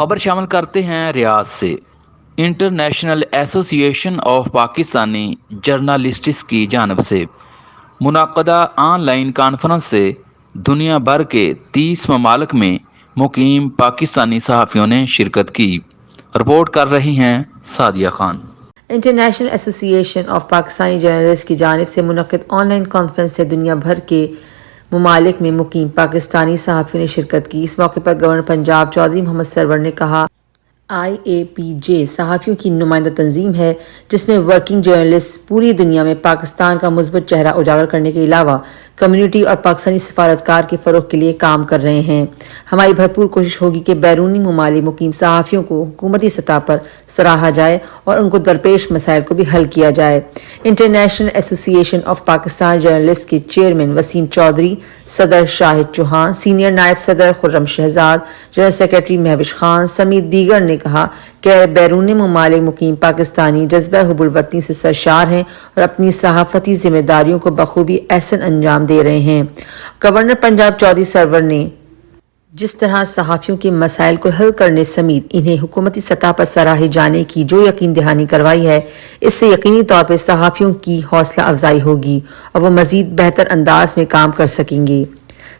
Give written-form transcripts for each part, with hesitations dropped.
خبر شامل کرتے ہیں ریاض سے۔ انٹرنیشنل ایسوسی ایشن آف پاکستانی جرنلسٹس کی جانب سے منعقدہ آن لائن کانفرنس سے دنیا بھر کے 30 ممالک میں مقیم پاکستانی صحافیوں نے شرکت کی۔ رپورٹ کر رہی ہیں سعدیہ خان۔ انٹرنیشنل ایسوسی ایشن آف پاکستانی جرنلسٹ کی جانب سے منعقد آن لائن کانفرنس سے دنیا بھر کے ممالک میں مقیم پاکستانی صحافیوں نے شرکت کی۔ اس موقع پر گورنر پنجاب چودھری محمد سرور نے کہا IAPJ صحافیوں کی نمائندہ تنظیم ہے جس میں ورکنگ جرنلسٹ پوری دنیا میں پاکستان کا مثبت چہرہ اجاگر کرنے کے علاوہ کمیونٹی اور پاکستانی سفارتکار کے فروغ کے لیے کام کر رہے ہیں۔ ہماری بھرپور کوشش ہوگی کہ بیرونی ممالک مقیم صحافیوں کو حکومتی سطح پر سراہا جائے اور ان کو درپیش مسائل کو بھی حل کیا جائے۔ انٹرنیشنل ایسوسی ایشن آف پاکستان جرنلسٹ کے چیئرمین وسیم چودھری، صدر شاہد چوہان، سینئر نائب صدر خرم شہزاد، جنرل سیکرٹری مہوش خان سمیت دیگر نے کہا کہ بیرون ممالک مقیم پاکستانی جذبہ حب الوطنی سے سرشار ہیں اور اپنی صحافتی ذمہ داریوں کو بخوبی احسن انجام دے رہے ہیں۔ گورنر پنجاب چودھری سرور نے جس طرح صحافیوں کے مسائل کو حل کرنے سمیت انہیں حکومتی سطح پر سراہے جانے کی جو یقین دہانی کروائی ہے، اس سے یقینی طور پر صحافیوں کی حوصلہ افزائی ہوگی اور وہ مزید بہتر انداز میں کام کر سکیں گے۔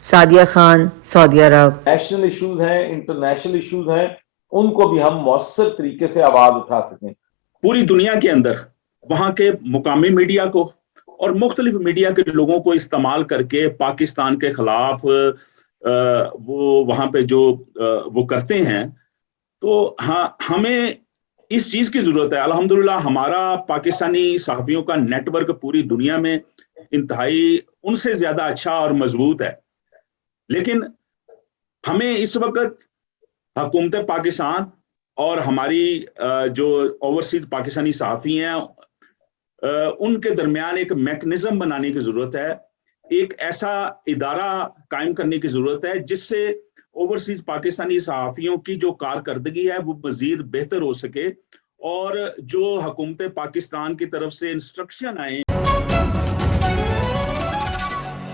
سعدیہ خان، سعودی عرب۔ نیشنل ایشوز ہیں، انٹرنیشنل ایشوز ہیں، ان کو بھی ہم مؤثر طریقے سے آواز اٹھا سکیں۔ پوری دنیا کے اندر وہاں کے مقامی میڈیا کو اور مختلف میڈیا کے لوگوں کو استعمال کر کے پاکستان کے خلاف وہ وہاں پہ جو وہ کرتے ہیں، تو ہاں ہمیں اس چیز کی ضرورت ہے۔ الحمدللہ ہمارا پاکستانی صحافیوں کا نیٹ ورک پوری دنیا میں انتہائی ان سے زیادہ اچھا اور مضبوط ہے، لیکن ہمیں اس وقت حکومت پاکستان اور ہماری جو اوورسیز پاکستانی صحافی ہیں ان کے درمیان ایک میکنزم بنانے کی ضرورت ہے، ایک ایسا ادارہ قائم کرنے کی ضرورت ہے جس سے اوورسیز پاکستانی صحافیوں کی جو کارکردگی ہے وہ مزید بہتر ہو سکے، اور جو حکومت پاکستان کی طرف سے انسٹرکشن آئے